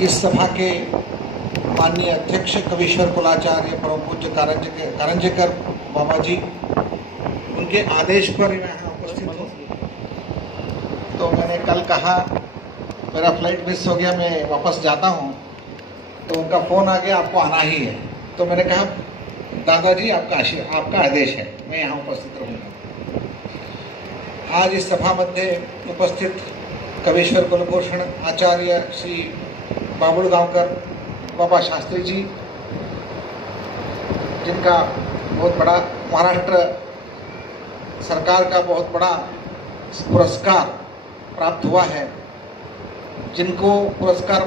इस सभा के माननीय अध्यक्ष कवीश्वर कुलाचार्य परम पूज्य कारंजेकर बाबा जी, उनके आदेश पर मैं यहाँ उपस्थित हूँ। तो मैंने कल कहा मेरा फ्लाइट मिस हो गया, मैं वापस जाता हूँ, तो उनका फ़ोन आ गया आपको आना ही है। तो मैंने कहा दादाजी आपका आदेश है, मैं यहाँ उपस्थित रहूँगा। आज इस सभा मध्य उपस्थित कवीश्वर कुलभूषण आचार्य श्री बाबुलगांवकर बाबा शास्त्री जी, जिनका बहुत बड़ा महाराष्ट्र सरकार का बहुत बड़ा पुरस्कार प्राप्त हुआ है, जिनको पुरस्कार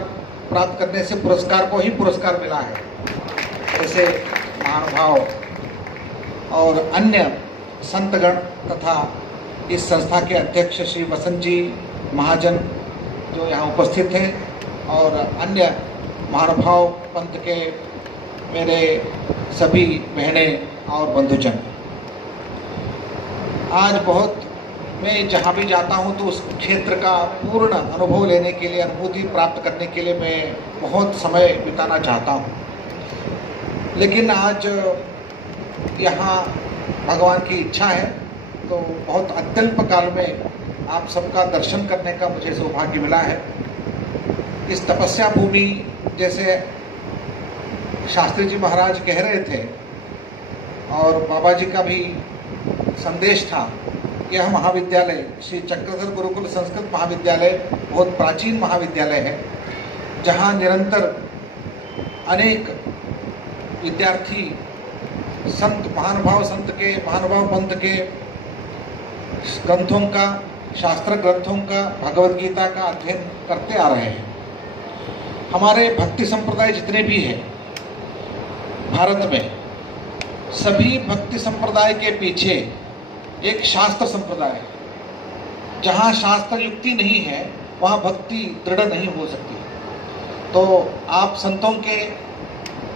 प्राप्त करने से पुरस्कार को ही पुरस्कार मिला है, ऐसे महानुभाव और अन्य संतगण तथा इस संस्था के अध्यक्ष श्री वसंत जी महाजन जो यहाँ उपस्थित हैं, और अन्य महानुभाव पंथ के मेरे सभी बहनें और बंधुजन। आज मैं जहाँ भी जाता हूँ तो उस क्षेत्र का पूर्ण अनुभव लेने के लिए, अनुभूति प्राप्त करने के लिए मैं बहुत समय बिताना चाहता हूँ। लेकिन आज यहाँ भगवान की इच्छा है तो बहुत अत्यल्प काल में आप सबका दर्शन करने का मुझे सौभाग्य मिला है। इस तपस्या भूमि, जैसे शास्त्री जी महाराज कह रहे थे और बाबा जी का भी संदेश था, यह महाविद्यालय श्री चक्रधर गुरुकुल संस्कृत महाविद्यालय बहुत प्राचीन महाविद्यालय है, जहाँ निरंतर अनेक विद्यार्थी महानुभाव पंथ के ग्रंथों का, शास्त्र ग्रंथों का, भगवद गीता का अध्ययन करते आ रहे हैं। हमारे भक्ति संप्रदाय जितने भी हैं भारत में, सभी भक्ति संप्रदाय के पीछे एक शास्त्र संप्रदाय है। जहाँ शास्त्र युक्ति नहीं है वहाँ भक्ति दृढ़ नहीं हो सकती। तो आप संतों के,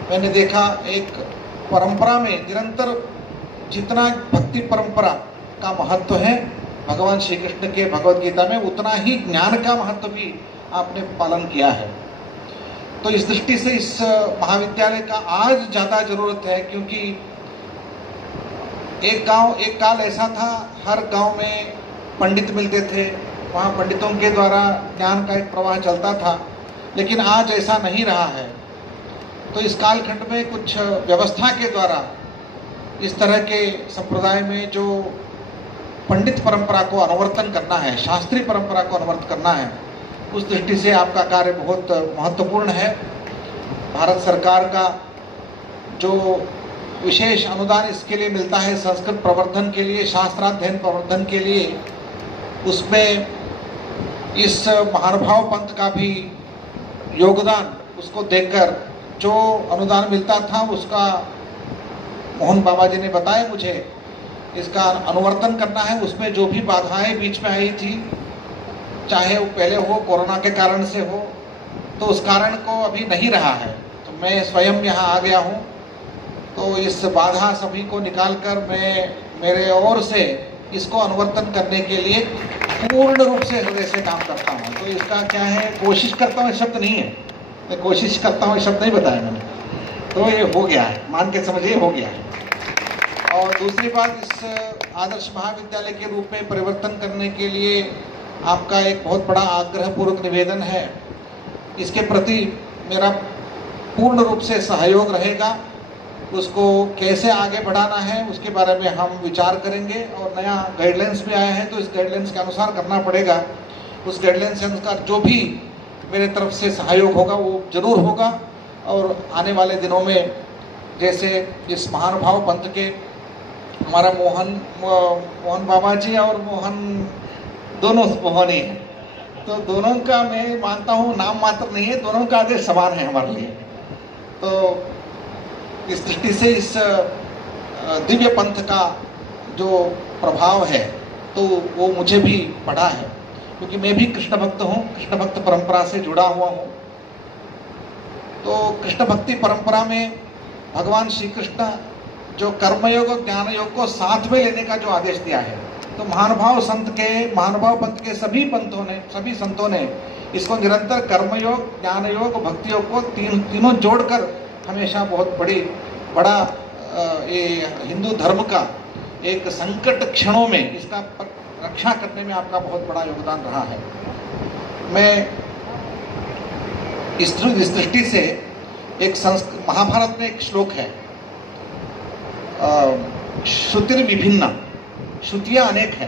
मैंने देखा एक परंपरा में निरंतर जितना भक्ति परंपरा का महत्व है भगवान श्री कृष्ण के भगवद गीता में, उतना ही ज्ञान का महत्व भी आपने पालन किया है। तो इस दृष्टि से इस महाविद्यालय का आज ज़्यादा जरूरत है, क्योंकि एक काल ऐसा था, हर गांव में पंडित मिलते थे, वहाँ पंडितों के द्वारा ज्ञान का एक प्रवाह चलता था। लेकिन आज ऐसा नहीं रहा है। तो इस कालखंड में कुछ व्यवस्था के द्वारा इस तरह के संप्रदाय में जो पंडित परंपरा को अनुवर्तन करना है, शास्त्रीय परंपरा को अनुवर्तन करना है, उस दृष्टि से आपका कार्य बहुत महत्वपूर्ण है। भारत सरकार का जो विशेष अनुदान इसके लिए मिलता है, संस्कृत प्रवर्धन के लिए, शास्त्राध्ययन प्रवर्धन के लिए, उसमें इस महानुभाव पंथ का भी योगदान, उसको देखकर जो अनुदान मिलता था उसका मोहन बाबा जी ने बताया मुझे, इसका अनुवर्तन करना है। उसमें जो भी बाधाएं बीच में आई थी, चाहे वो पहले हो कोरोना के कारण से हो, तो उस कारण को अभी नहीं रहा है। तो मैं स्वयं यहाँ आ गया हूँ, तो इस बाधा सभी को निकालकर मैं मेरे ओर से इसको अनुवर्तन करने के लिए पूर्ण रूप से हृदय से काम करता हूँ। तो इसका क्या है, कोशिश करता हूँ शब्द नहीं है, मैं कोशिश करता हूँ शब्द नहीं बताया मैंने, तो ये हो गया है, मान के समझिए हो गया है। और दूसरी बात, इस आदर्श महाविद्यालय के रूप में परिवर्तन करने के लिए आपका एक बहुत बड़ा आग्रहपूर्वक निवेदन है। इसके प्रति मेरा पूर्ण रूप से सहयोग रहेगा। उसको कैसे आगे बढ़ाना है उसके बारे में हम विचार करेंगे, और नया गाइडलाइंस भी आया है तो इस गाइडलाइंस के अनुसार करना पड़ेगा। उस गाइडलाइंस के अनुसार जो भी मेरे तरफ से सहयोग होगा वो जरूर होगा। और आने वाले दिनों में जैसे इस महानुभाव पंथ के हमारा मोहन बाबा जी और मोहन दोनों मोहन ही हैं, तो दोनों का मैं मानता हूँ नाम मात्र नहीं है, दोनों का आदेश समान है हमारे लिए। तो इस दृष्टि से इस दिव्य पंथ का जो प्रभाव है तो वो मुझे भी पड़ा है, क्योंकि मैं भी कृष्ण भक्त हूँ, कृष्ण भक्त परंपरा से जुड़ा हुआ हूँ। तो कृष्ण भक्ति परंपरा में भगवान श्री कृष्ण जो कर्मयोग और ज्ञान योग को साथ में लेने का जो आदेश दिया है, तो महानुभाव पंथ के सभी संतों ने इसको निरंतर कर्मयोग, ज्ञान योग, भक्ति योग को तीनों जोड़कर हमेशा बहुत बड़ा ये हिंदू धर्म का एक संकट क्षणों में इसका रक्षा करने में आपका बहुत बड़ा योगदान रहा है। मैं इस दृष्टि से महाभारत में एक श्लोक है, श्रुतिर विभिन्ना, श्रुतियां अनेक है,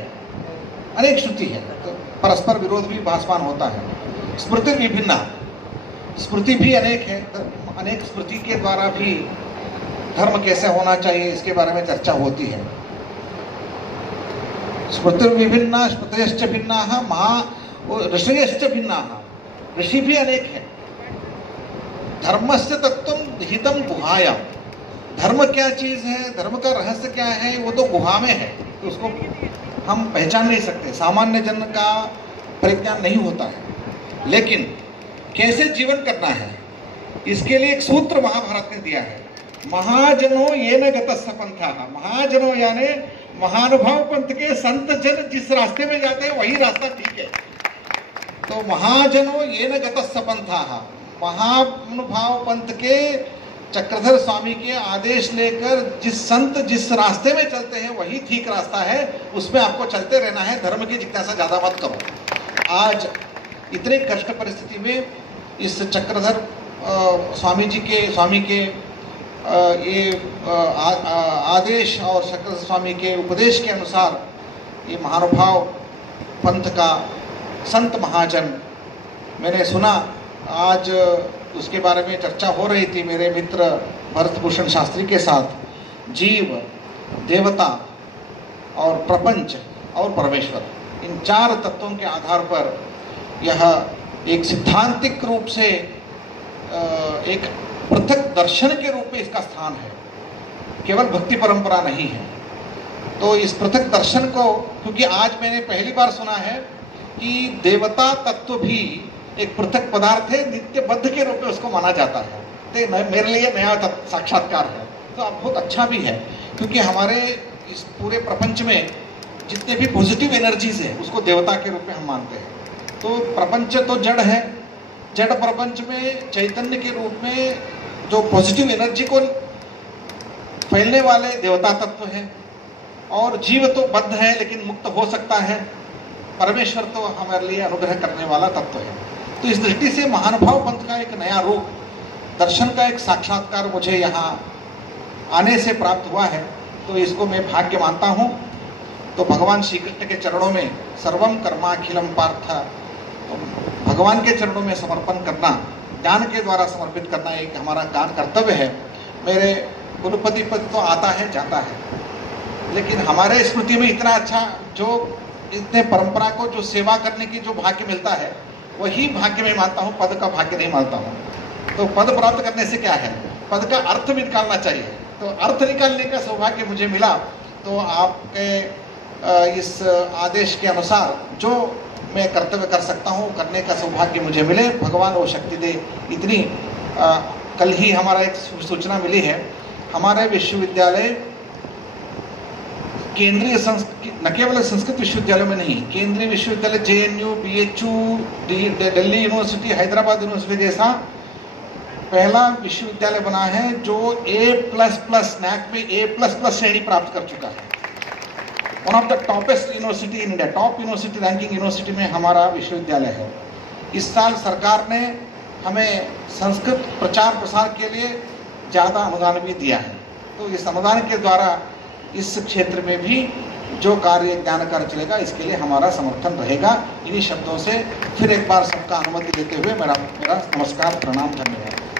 अनेक श्रुति है, तो परस्पर विरोध भी भासमान होता है। स्मृति विभिन्ना, स्मृति भी अनेक है, अनेक स्मृति के द्वारा भी धर्म कैसे होना चाहिए इसके बारे में चर्चा होती है। स्मृति विभिन्ना, स्मृतयश्च भिन्नाः, ऋषयश्च भिन्नाः, ऋषि भी अनेक है। धर्मस्य तत्त्वं निहितं गुहायां, धर्म क्या चीज है, धर्म का रहस्य क्या है, वो तो गुहा में है, तो उसको हम पहचान नहीं सकते, सामान्य जन का परिज्ञान नहीं होता है। लेकिन कैसे जीवन करना है इसके लिए एक सूत्र महाभारत ने दिया है, महाजनो येन गतस्य पंथाः। महाजनो यानी महानुभाव पंथ के संत जन जिस रास्ते में जाते हैं वही रास्ता ठीक है। तो महाजनो येन गतस्य पंथाः, महानुभाव पंथ के चक्रधर स्वामी के आदेश लेकर जिस संत जिस रास्ते में चलते हैं वही ठीक रास्ता है, उसमें आपको चलते रहना है। धर्म की जिज्ञासा ज्यादा मत करो। आज इतने कष्ट परिस्थिति में इस चक्रधर स्वामी के ये आदेश और चक्रधर स्वामी के उपदेश के अनुसार ये महानुभाव पंथ का संत महाजन, मैंने सुना आज उसके बारे में चर्चा हो रही थी मेरे मित्र भरतभूषण शास्त्री के साथ, जीव, देवता और प्रपंच और परमेश्वर, इन 4 तत्वों के आधार पर यह एक सिद्धांतिक रूप से एक पृथक दर्शन के रूप में इसका स्थान है, केवल भक्ति परंपरा नहीं है। तो इस पृथक दर्शन को, क्योंकि आज मैंने पहली बार सुना है कि देवता तत्व भी एक पृथक पदार्थ है, नित्य बद्ध के रूप में उसको माना जाता है, तो मेरे लिए नया साक्षात्कार है। तो अब बहुत अच्छा भी है, क्योंकि हमारे इस पूरे प्रपंच में जितने भी पॉजिटिव एनर्जीज है उसको देवता के रूप में हम मानते हैं। तो प्रपंच तो जड़ है, जड़ प्रपंच में चैतन्य के रूप में जो पॉजिटिव एनर्जी को फैलने वाले देवता तत्व है, और जीव तो बद्ध है लेकिन मुक्त हो सकता है, परमेश्वर तो हमारे लिए अनुग्रह करने वाला तत्व है। तो इस दृष्टि से महानुभाव पंथ का एक नया रूप, दर्शन का एक साक्षात्कार मुझे यहाँ आने से प्राप्त हुआ है, तो इसको मैं भाग्य मानता हूँ। तो भगवान श्री कृष्ण के चरणों में सर्वम कर्माखिलम पार्थ, तो भगवान के चरणों में समर्पण करना, ज्ञान के द्वारा समर्पित करना एक हमारा काम कर्तव्य है। मेरे कुलपति पद तो आता है जाता है, लेकिन हमारे स्मृति में इतना अच्छा जो इतने परंपरा को जो सेवा करने की जो भाग्य मिलता है वही भाग्य में मानता हूँ, पद का भाग्य नहीं मानता हूँ। तो पद प्राप्त करने से क्या है, पद का अर्थ भी निकालना चाहिए। तो अर्थ निकालने का सौभाग्य मुझे मिला, तो आपके इस आदेश के अनुसार जो मैं कर्तव्य कर सकता हूँ करने का सौभाग्य मुझे मिले, भगवान वो शक्ति दे। इतनी कल ही हमारा एक सूचना मिली है, हमारे विश्वविद्यालय केंद्रीय न केवल संस्कृत विश्वविद्यालय में नहीं, केंद्रीय विश्वविद्यालय JNU, BHU, Delhi university, Hyderabad university जैसा पहला विश्वविद्यालय बना है जो A++ NAAC में A++ श्रेणी प्राप्त कर चुका है। One of the toppest university in India, top university ranking university में हमारा विश्वविद्यालय है। इस साल सरकार ने हमें संस्कृत प्रचार प्रसार के लिए ज़्यादा अनुदान भी दिया है। तो इस अनुदान के द्वारा इस क्षेत्र में भी जो कार्य ज्ञान कार्य चलेगा इसके लिए हमारा समर्थन रहेगा। इन्हीं शब्दों से फिर एक बार सबका अनुमति देते हुए मेरा नमस्कार, प्रणाम, धन्यवाद।